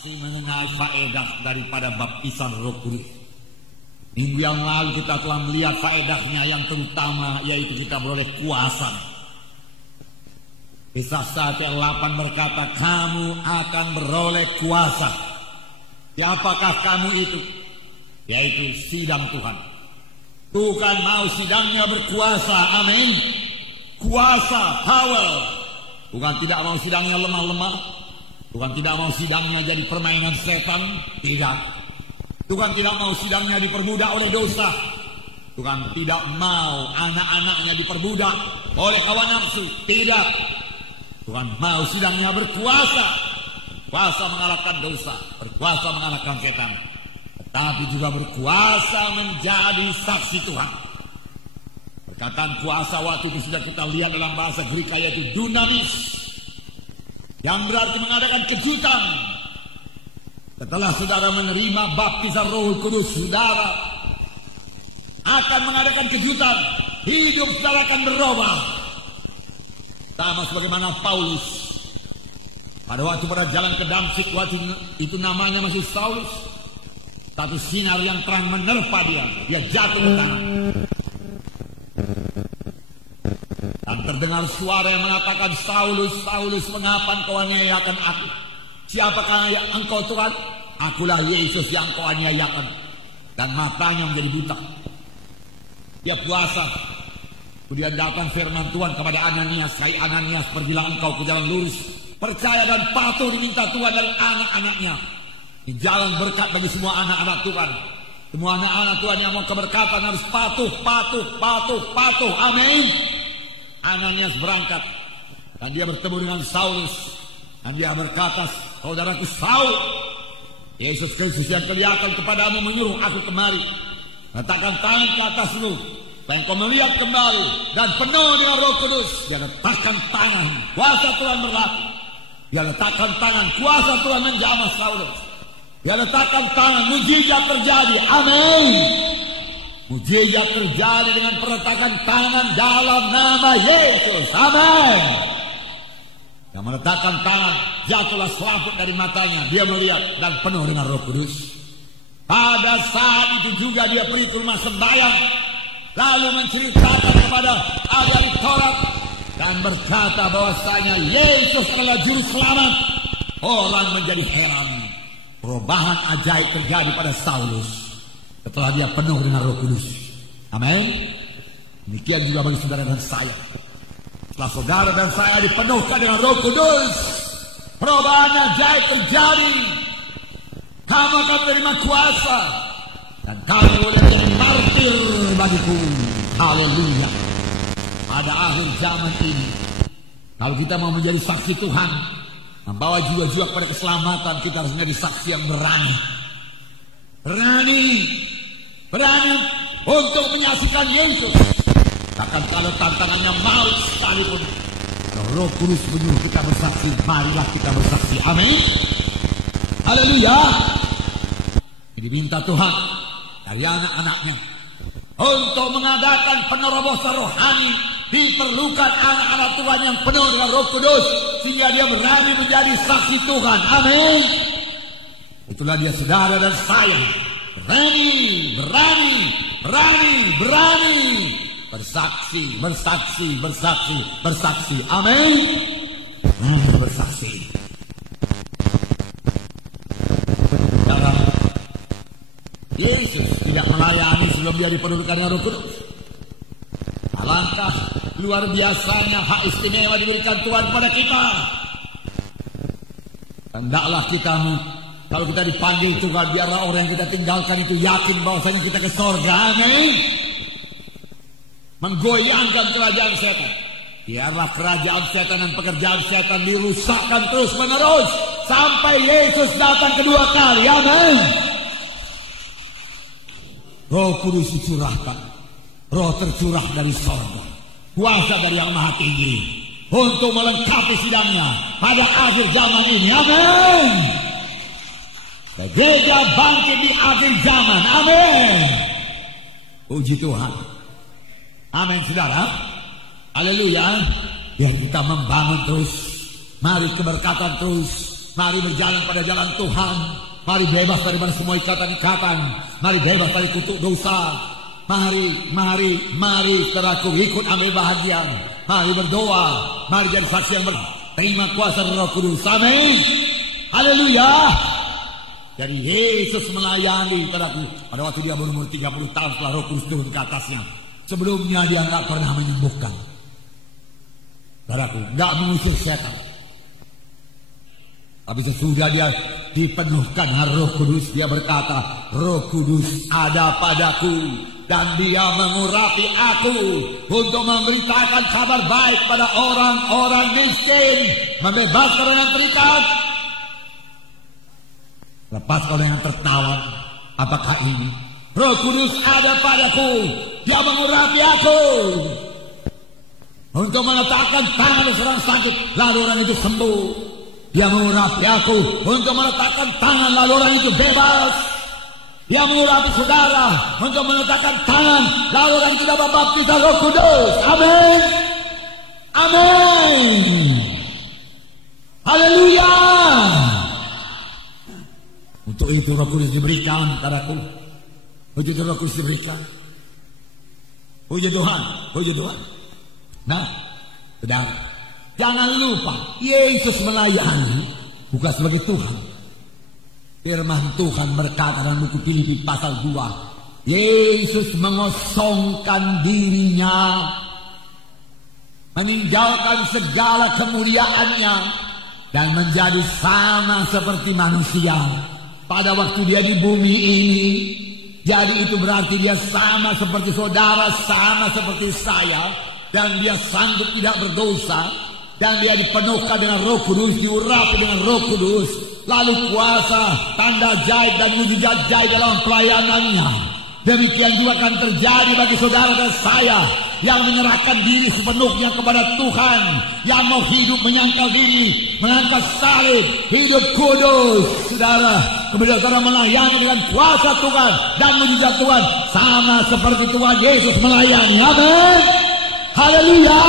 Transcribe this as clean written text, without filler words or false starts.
masih mengenal faedah daripada baptisan Roh Kudus. Minggu yang lalu kita telah melihat faedahnya yang terutama, yaitu kita beroleh kuasa. Kisah 1 ayat 8 berkata, kamu akan beroleh kuasa. Siapakah kamu itu? Yaitu sidang Tuhan. Tuhan mau sidangnya berkuasa, amin. Kuasa, power. Tuhan tidak mau sidangnya lemah-lemah. Tuhan tidak mau sidangnya jadi permainan setan. Tidak. Tuhan tidak mau sidangnya diperbudak oleh dosa. Tuhan tidak mau anak-anaknya diperbudak oleh hawa nafsu. Tidak. Tuhan mau sidangnya berkuasa. Berkuasa mengalahkan dosa. Berkuasa mengalahkan setan. Tetapi juga berkuasa menjadi saksi Tuhan. Perkataan kuasa waktu itu sudah kita lihat dalam bahasa Greek, yaitu dunamis, yang berarti mengadakan kejutan. Setelah saudara menerima baptisan Roh Kudus, saudara akan mengadakan kejutan. Hidup saudara akan berubah. Sama sebagaimana Paulus pada waktu pada jalan ke Damsyik, waktu itu namanya masih Saulus. Satu sinar yang terang menerpa dia jatuh ke tanah. Dan terdengar suara yang mengatakan, Saulus, Saulus, mengapa engkau aniayakan aku? Siapakah engkau Tuhan? Akulah Yesus yang engkau aniayakan. Dan matanya menjadi buta. Dia puasa. Kemudian datang firman Tuhan kepada Ananias, hai Ananias, pergilah engkau ke jalan lurus, percaya dan patuh diminta Tuhan dari anak-anaknya. Di jalan berkat bagi semua anak-anak Tuhan. Semua anak-anak Tuhan yang mau keberkatan harus patuh, patuh, patuh, patuh. Amin. Ananias berangkat dan dia bertemu dengan Saulus, dan dia berkata, saudaraku Saul, Yesus Kristus yang kelihatan kepadamu menyuruh aku kemari. Letakkan tangan ke atasmu dan kau melihat kembali dan penuh dengan Roh Kudus. Dia letakkan tangan, kuasa Tuhan berlaku. Dia letakkan tangan, kuasa Tuhan menjamah Saulus. Dia letakkan tangan, mujizat terjadi. Amin. Mujizat terjadi dengan perletakan tangan dalam nama Yesus. Amin. Yang meletakkan tangan, jatuhlah selaput dari matanya. Dia melihat dan penuh dengan Roh Kudus. Pada saat itu juga dia pergi ke rumah sembahyang, lalu menceritakan kepada ahli Taurat dan berkata bahwasanya Yesus adalah juru selamat. Orang menjadi heran. Perubahan ajaib terjadi pada Saulus setelah dia penuh dengan Roh Kudus. Amin. Demikian juga bagi saudara dan saya. Setelah saudara dan saya dipenuhkan dengan Roh Kudus, perubahan ajaib terjadi. Kamu akan menerima kuasa dan kamu boleh menjadi martir bagiku. Haleluya. Pada akhir zaman ini, kalau kita mau menjadi saksi Tuhan, membawa jiwa-jiwa kepada keselamatan, kita harus menjadi saksi yang berani. Berani untuk menyaksikan Yesus. Bahkan kalau tantangannya maut sekalipun, Roh Kudus menyuruh kita bersaksi, marilah kita bersaksi. Amin. Haleluya. Diminta Tuhan dari anak-anaknya untuk mengadakan penerobosan rohani. Diperlukan anak-anak Tuhan yang penuh dengan Roh Kudus, sehingga dia berani menjadi saksi Tuhan. Amin. Itulah dia saudara dan saya. Berani. Bersaksi. Amin. Bersaksi. Yesus tidak melayani sebelum dia dipenuhkan dengan Roh Kudus. Alangkah luar biasanya hak istimewa diberikan Tuhan kepada kita. Hendaklah kita, kalau kita dipanggil Tuhan, biarlah orang yang kita tinggalkan itu yakin bahwasanya kita ke surga. Amin. Menggoyangkan kerajaan setan. Biarlah kerajaan setan dan pekerjaan setan dirusakkan terus menerus sampai Yesus datang kedua kali. Amin. Roh Kudus dicurahkan, Roh tercurah dari sorga, kuasa dari Yang Maha Tinggi untuk melengkapi sidangnya pada akhir zaman ini. Amin. Gereja bangkit di akhir zaman. Amin. Puji Tuhan. Amin saudara. Haleluya. Biar kita membangun terus. Mari keberkatan terus. Mari berjalan pada jalan Tuhan. Mari bebas daripada semua ikatan-ikatan. Mari bebas dari kutuk dosa. Mari saudaraku ikut ambil bahagian. Mari berdoa. Mari jadi saksi yang terima kuasa Roh Kudus. Amin. Haleluya. Jadi Yesus melayani saudaraku. Pada waktu dia berumur 30 tahun setelah Roh Kudus turun ke atasnya. Sebelumnya dia tidak pernah menyembuhkan. Saudaraku, tidak mengusir setan. Tapi sesudah dia dipenuhkan Roh Kudus, dia berkata, Roh Kudus ada padaku dan dia mengurapi aku untuk memberitakan kabar baik pada orang-orang miskin, membebaskan orang yang terikat, lepaskan orang yang tertawan. Apakah ini? Roh Kudus ada padaku, dia mengurapi aku untuk meletakkan tangan seorang sakit, lalu orang itu sembuh. Dia mengurapi aku untuk meletakkan tangan, lalu orang itu bebas. Dia mengurapi saudara untuk meletakkan tangan, lalu orang itu dapat baptisan Roh Kudus. Amin. Amin. Haleluya. Untuk itu Roh Kudus diberikan padaku. Untuk itu Roh Kudus diberikan. Puji Tuhan, puji Tuhan. Nah, saudara, jangan lupa, Yesus melayani bukan sebagai Tuhan. Firman Tuhan berkata dalam buku Filipi pasal 2, Yesus mengosongkan dirinya, meninggalkan segala kemuliaannya, dan menjadi sama seperti manusia. Pada waktu dia di bumi ini, jadi itu berarti dia sama seperti saudara, sama seperti saya, dan dia sanggup tidak berdosa. Dan dia dipenuhkan dengan Roh Kudus, diurapi dengan Roh Kudus. Lalu kuasa, tanda ajaib dan mujizat ajaib dalam pelayanannya. Demikian juga akan terjadi bagi saudara dan saya yang menyerahkan diri sepenuhnya kepada Tuhan, yang mau hidup menyangkal diri, mengangkat salib, hidup kudus. Saudara, kemudian saudara melayani dengan kuasa Tuhan dan mujizat Tuhan, sama seperti Tuhan Yesus melayani. Amin. Haleluya.